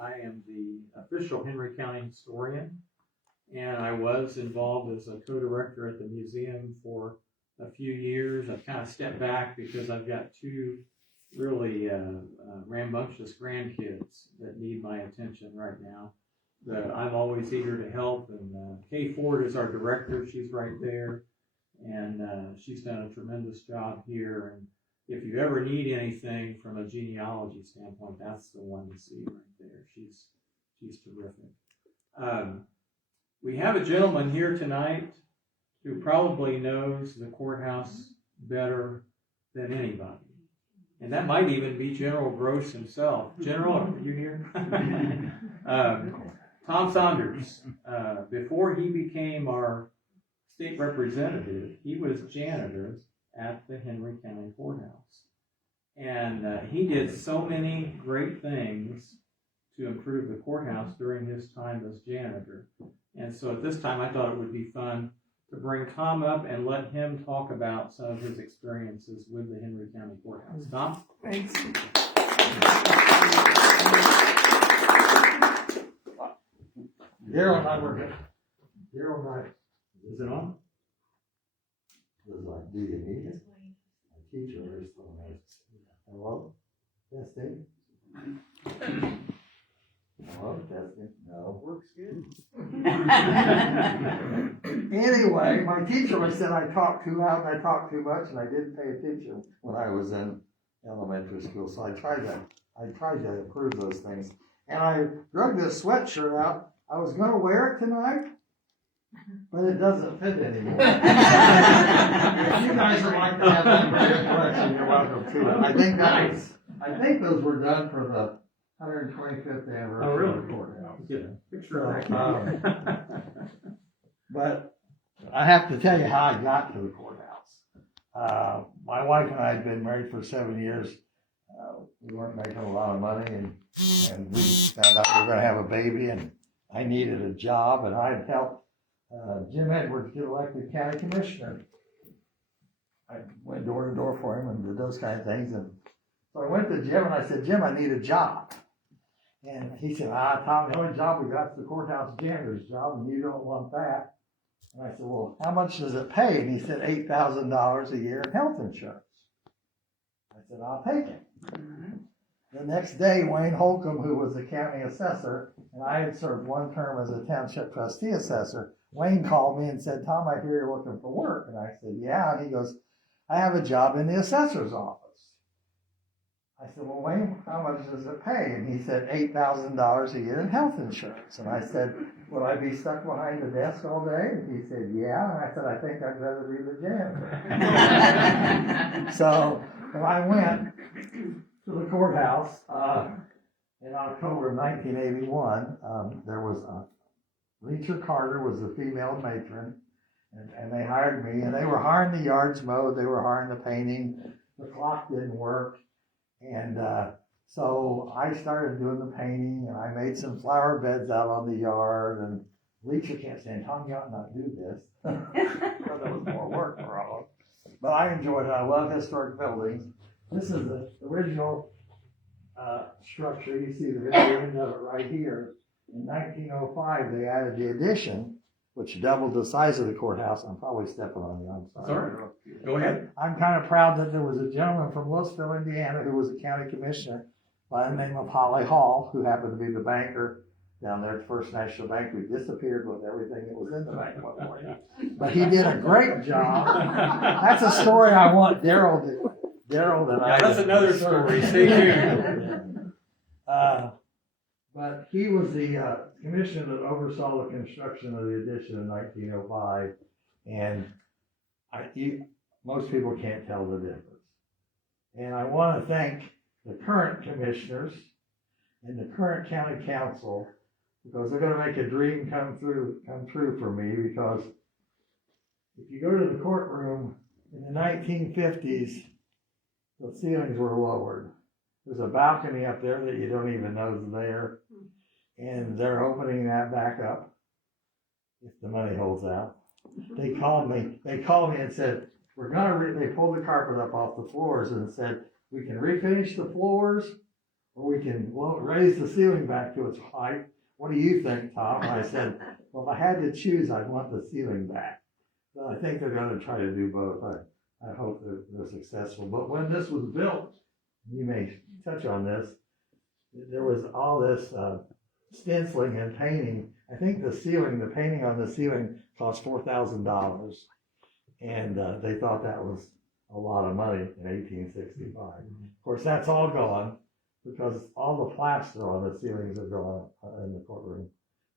I am the official Henry County historian, and I was involved as a co-director at the museum for a few years. I've kind of stepped back because I've got two really rambunctious grandkids that need my attention right now. I'm always eager to help, and Kay Ford is our director. She's right there, and she's done a tremendous job here. And if you ever need anything from a genealogy standpoint, that's the one to see right there. She's terrific. We have a gentleman here tonight who probably knows the courthouse better than anybody. And that might even be General Gross himself. General, are you here? Tom Saunders, before he became our state representative, he was janitor at the Henry County Courthouse. And he did so many great things to improve the courthouse during his time as janitor. And so at this time, I thought it would be fun to bring Tom up and let him talk about some of his experiences with the Henry County Courthouse. Tom? Thanks. Darrel and I were good. Darrel and I. Is it on? It was like, do you need it? My teacher always told me, hello? Testing? Hello? Testing? No. Works good. Anyway, my teacher always said I talk too loud and I talk too much, and I didn't pay attention when I was in elementary school. So I tried to improve those things. And I drug this sweatshirt out. I was going to wear it tonight, but it doesn't fit anymore. If you guys would like to have that brand collection, you're welcome to it. I think those were done for the 125th anniversary Oh, really? of the courthouse. Get a picture of that. But I have to tell you how I got to the courthouse. My wife and I had been married for 7 years. We weren't making a lot of money, and we found out we were going to have a baby, and I needed a job, and I had helped Jim Edwards get elected county commissioner. I went door to door for him and did those kind of things. And so I went to Jim and I said, Jim, I need a job. And he said, Tom, the only job we got is the courthouse janitor's job, and you don't want that. And I said, well, how much does it pay? And he said, $8,000 a year in health insurance. I said, I'll take it. The next day, Wayne Holcomb, who was the county assessor, and I had served one term as a township trustee assessor, Wayne called me and said, Tom, I hear you're looking for work. And I said, yeah. And he goes, I have a job in the assessor's office. I said, well, Wayne, how much does it pay? And he said, $8,000 a year in health insurance. And I said, will I be stuck behind the desk all day? And he said, yeah. And I said, I think I'd rather be the janitor. So when I went to the courthouse in October of 1981, there was Leacher Carter was the female matron, and they hired me, and they were hiring the yards mowed, they were hiring the painting, the clock didn't work, and so I started doing the painting, and I made some flower beds out on the yard, and Leacher kept saying, Tom, you ought not do this, because it was more work for all of us. But I enjoyed it. I love historic buildings. This is the original structure. You see the very end of it right here. In 1905, they added the addition, which doubled the size of the courthouse. I'm probably stepping on you. I'm sorry. Sorry. Go ahead. I'm kind of proud that there was a gentleman from Louisville, Indiana, who was a county commissioner by the name of Holly Hall, who happened to be the banker down there at First National Bank, who disappeared with everything that was in the bank one morning. But he did a great job. That's a story I want Darrel and I. That's another story. Stay tuned. But he was the commissioner that oversaw the construction of the addition in 1905, and most people can't tell the difference. And I want to thank the current commissioners and the current county council, because they're going to make a dream come true for me, because if you go to the courtroom in the 1950s, the ceilings were lowered. There's a balcony up there that you don't even know is there, and they're opening that back up if the money holds out. They called me and said, we're gonna they pulled the carpet up off the floors and said, we can refinish the floors, or we can raise the ceiling back to its height. What do you think, Tom? And I said, well, if I had to choose, I'd want the ceiling back. But I think they're going to try to do both. I hope they're successful. But when this was built, you may touch on this, there was all this stenciling and painting. I think the painting on the ceiling cost $4,000. And they thought that was a lot of money in 1865. Of course, that's all gone because all the plaster on the ceilings are gone in the courtroom.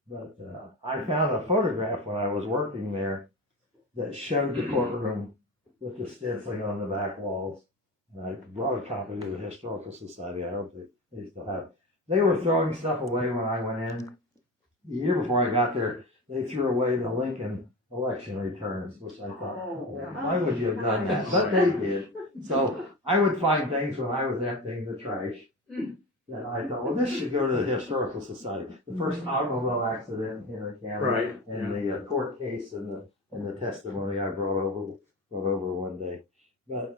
But I found a photograph when I was working there that showed the courtroom with the stenciling on the back walls. And I brought a copy to the Historical Society. I hope they still have it. They were throwing stuff away when I went in. The year before I got there, they threw away the Lincoln election returns, which I thought, why would you have done that? But they did. So I would find things when I was emptying the trash that I thought, well, this should go to the Historical Society. The first automobile accident in Henry County, Right. and the court case and the testimony I brought over one day. But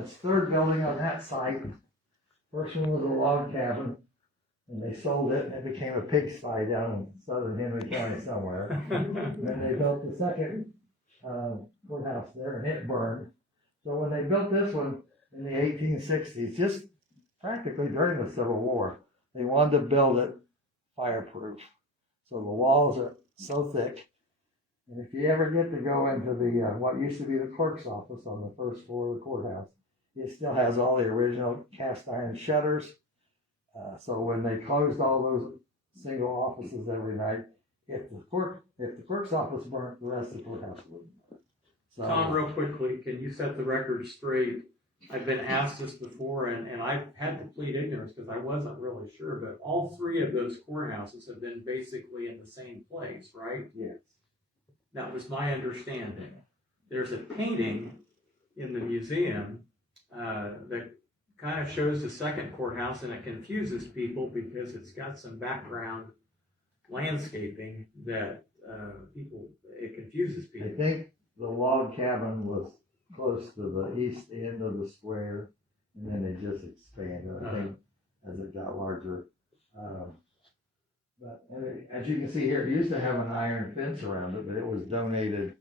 it's third building on that site. First one was a log cabin, and they sold it, and it became a pigsty down in southern Henry County somewhere. And then they built the second courthouse there, and it burned. So when they built this one in the 1860s, just practically during the Civil War, they wanted to build it fireproof. So the walls are so thick. And if you ever get to go into the what used to be the clerk's office on the first floor of the courthouse, it still has all the original cast iron shutters. So when they closed all those single offices every night, if the clerk's office burnt, the rest of the courthouse wouldn't burn. So, Tom, real quickly, can you set the record straight? I've been asked this before, and I've had to plead ignorance because I wasn't really sure, but all three of those courthouses have been basically in the same place, right? yes. That was my understanding. There's a painting in the museum that kind of shows the second courthouse, and it confuses people because it's got some background landscaping that it confuses people. I think the log cabin was close to the east end of the square, and then they just expanded, I think, as it got larger. But as you can see here, it used to have an iron fence around it, but it was donated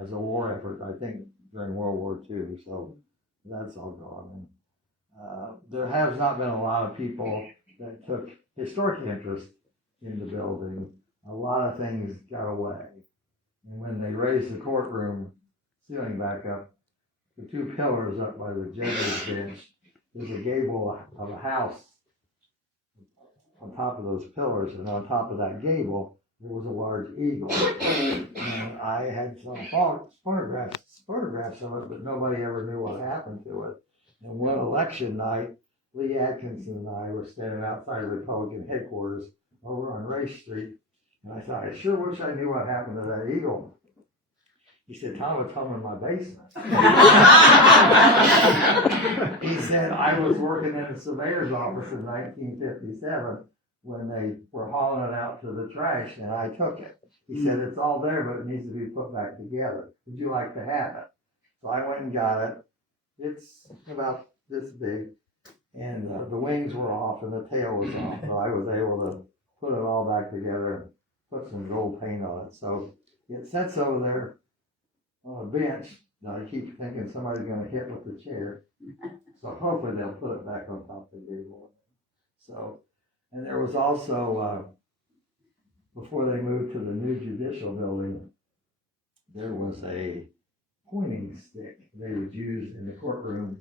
as a war effort, I think, during World War II. So that's all gone. And there has not been a lot of people that took historic interest in the building. A lot of things got away. And when they raised the courtroom ceiling back up, the two pillars up by the judge's bench, there's a gable of a house on top of those pillars, and on top of that gable, there was a large eagle. And I had some photographs of it, but nobody ever knew what happened to it. And one election night, Lee Atkinson and I were standing outside Republican headquarters over on Race Street, and I thought, I sure wish I knew what happened to that eagle. He said, Tom, it's home in my basement. He said, I was working in the surveyor's office in 1957 when they were hauling it out to the trash, and I took it. He said, it's all there, but it needs to be put back together. Would you like to have it? So I went and got it. It's about this big, and the wings were off and the tail was off, so I was able to put it all back together and put some gold paint on it. So it sits over there on a bench. Now I keep thinking somebody's going to hit with the chair, so hopefully they'll put it back on top of the gable. So, and there was also, before they moved to the new judicial building, there was a pointing stick they would use in the courtroom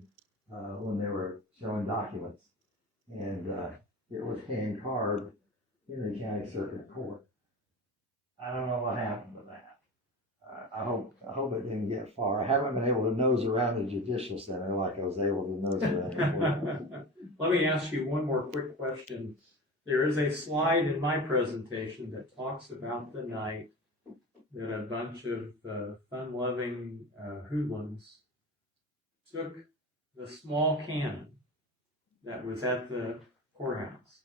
when they were showing documents, and it was hand carved in the County Circuit Court. I don't know what happened to that. I hope it didn't get far. I haven't been able to nose around the Judicial Center like I was able to nose around before. Let me ask you one more quick question. There is a slide in my presentation that talks about the night that a bunch of fun-loving hoodlums took the small cannon that was at the courthouse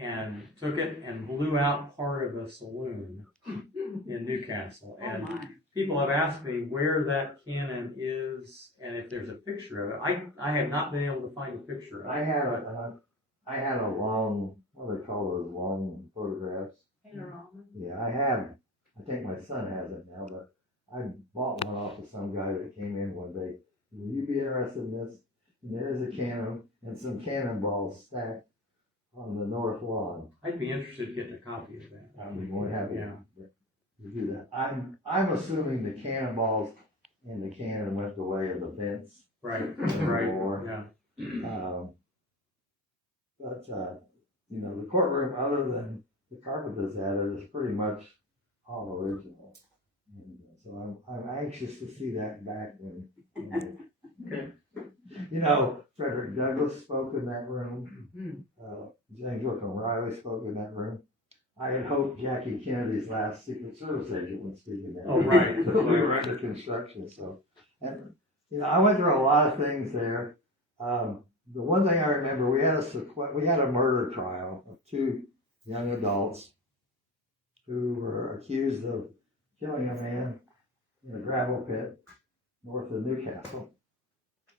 and took it and blew out part of a saloon in Newcastle. And people have asked me where that cannon is and if there's a picture of it. I have not been able to find a picture of it. I have it. I had a long, what do they call those long photographs? Panorama. Yeah, I think my son has it now, but I bought one off of some guy that came in one day. Will you be interested in this? And there's a cannon and some cannonballs stacked on the north lawn. I'd be interested in getting a copy of that. I'd be more than happy Yeah. to do that. I'm assuming the cannonballs and the cannon went the way of the fence. Right, Or, yeah. But, you know, the courtroom, other than the carpet that's added, is pretty much all original. And so I'm anxious to see that back when Okay. you know, Frederick Douglass spoke in that room. James Whitcomb Riley spoke in that room. I had hoped Jackie Kennedy's last Secret Service agent would speak in that room. Oh, right. But we were under construction, so. And, you know, I went through a lot of things there. The one thing I remember, we had a murder trial of two young adults who were accused of killing a man in a gravel pit north of Newcastle.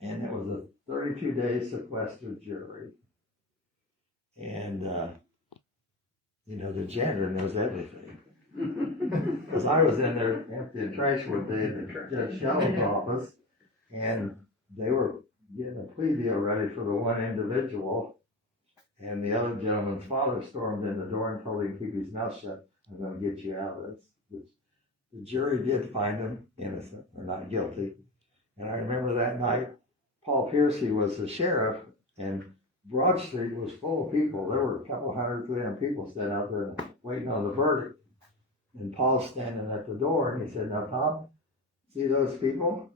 And it was a 32-day sequestered jury. And, you know, the janitor knows everything. Because I was in there emptying trash one day in Judge Shell's office, and they were getting a plea deal ready for the one individual. And the other gentleman's father stormed in the door and told him to keep his mouth shut. I'm going to get you out of this. Which the jury did find him innocent or not guilty. And I remember that night, Paul Piercy was the sheriff, and Broad Street was full of people. There were a couple 300 people standing out there waiting on the verdict. And Paul's standing at the door, and he said, "Now, Tom, see those people?"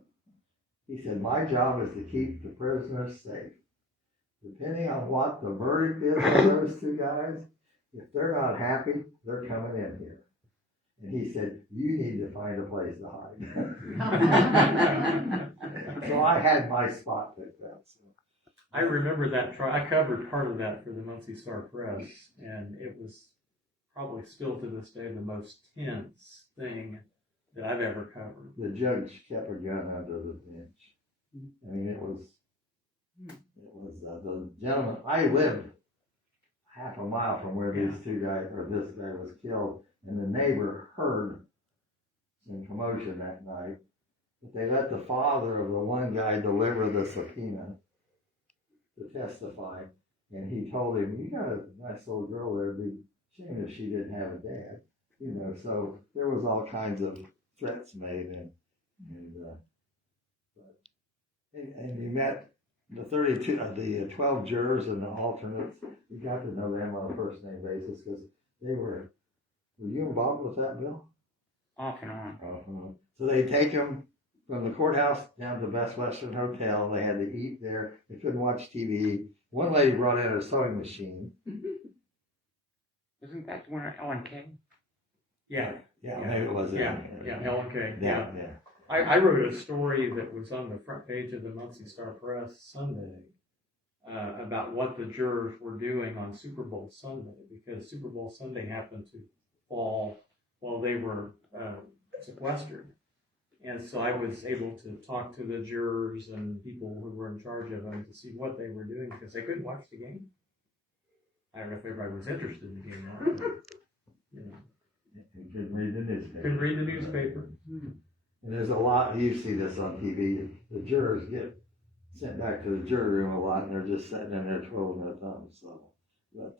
He said, "My job is to keep the prisoners safe. Depending on what the verdict is on those two guys, if they're not happy, they're coming in here." And he said, "You need to find a place to hide." So I had my spot picked out. So. I remember that trial. I covered part of that for the Muncie Star Press, and it was probably still to this day the most tense thing that I've ever covered. The judge kept a gun under the bench. I mean, it was the gentleman. I lived half a mile from where these two guys, or this guy was killed, and the neighbor heard some commotion that night. But they let the father of the one guy deliver the subpoena to testify, and he told him, "You got a nice little girl there. It'd be a shame if she didn't have a dad." You know, so there was all kinds of threats made, and you met the 12 jurors and the alternates. You got to know them on a first name basis because they were you involved with that, Bill? Off and on. So they take them from the courthouse down to Best Western Hotel. They had to eat there. They couldn't watch TV. One lady brought in a sewing machine. Isn't that the one at L&K? Yeah, Maybe it was. yeah, L&K. Yeah. I wrote a story that was on the front page of the Muncie Star Press Sunday about what the jurors were doing on Super Bowl Sunday, because Super Bowl Sunday happened to fall while they were sequestered. And so I was able to talk to the jurors and people who were in charge of them to see what they were doing, because they couldn't watch the game. I don't know if everybody was interested in the game or not, but, you know. You couldn't read the newspaper. Couldn't read the newspaper. And there's a lot, you see this on TV, the jurors get sent back to the jury room a lot, and they're just sitting in there twiddling their thumbs. So, but